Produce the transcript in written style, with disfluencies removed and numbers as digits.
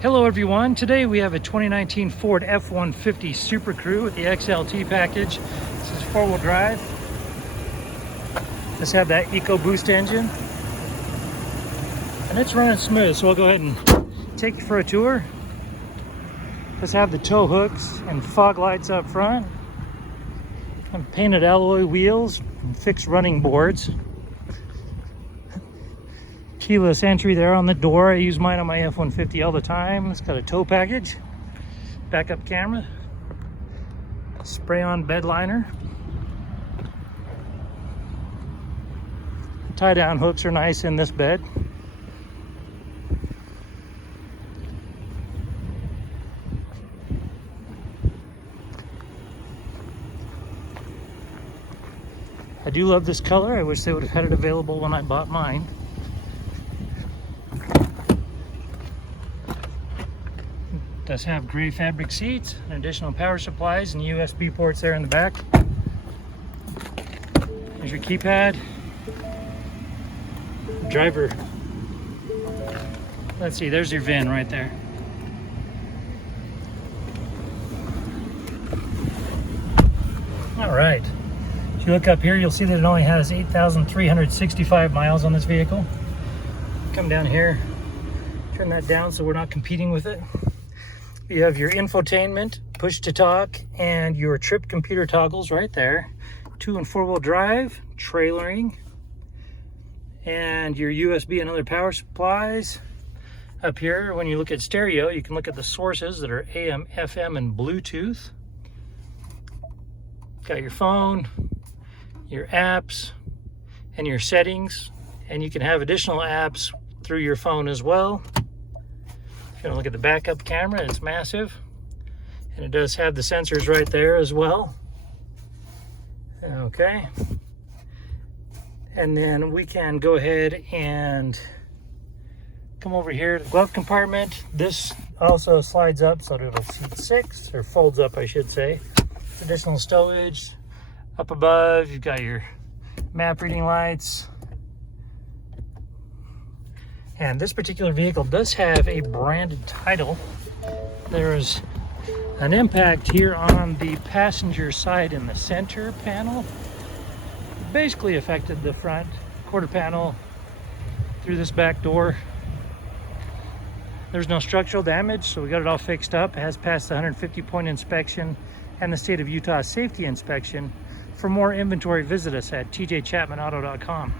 Hello everyone, today we have a 2019 Ford F-150 Super Crew with the XLT package. This is four-wheel drive. Let's have that Ecoboost engine. And it's running smooth, so we'll go ahead and take you for a tour. Let's have the tow hooks and fog lights up front. And painted alloy wheels and fixed running boards. Keyless entry there on the door. I use mine on my F-150 all the time. It's got a tow package, backup camera, spray-on bed liner. Tie-down hooks are nice in this bed. I do love this color. I wish they would have had it available when I bought mine. Does have gray fabric seats and additional power supplies and USB ports there in the back. There's your keypad. Driver. Let's see, there's your VIN right there. All right. If you look up here, you'll see that it only has 8,365 miles on this vehicle. Come down here, turn that down so we're not competing with it. You have your infotainment, push to talk, and your trip computer toggles right there. 2- and 4-wheel drive, trailering, and your USB and other power supplies. Up here, when you look at stereo, you can look at the sources that are AM, FM, and Bluetooth. Got your phone, your apps, and your settings, and you can have additional apps through your phone as well. If you want to look at the backup camera, it's massive, and it does have the sensors right there as well. Okay, and then we can go ahead and come over here to the glove compartment. This also slides up so that it'll seat 6, or folds up I should say. It's additional stowage. Up above you've got your map reading lights. And this particular vehicle does have a branded title. There's an impact here on the passenger side in the center panel. Basically affected the front quarter panel through this back door. There's no structural damage, so we got it all fixed up. It has passed the 150-point inspection and the state of Utah safety inspection. For more inventory, visit us at tjchapmanauto.com.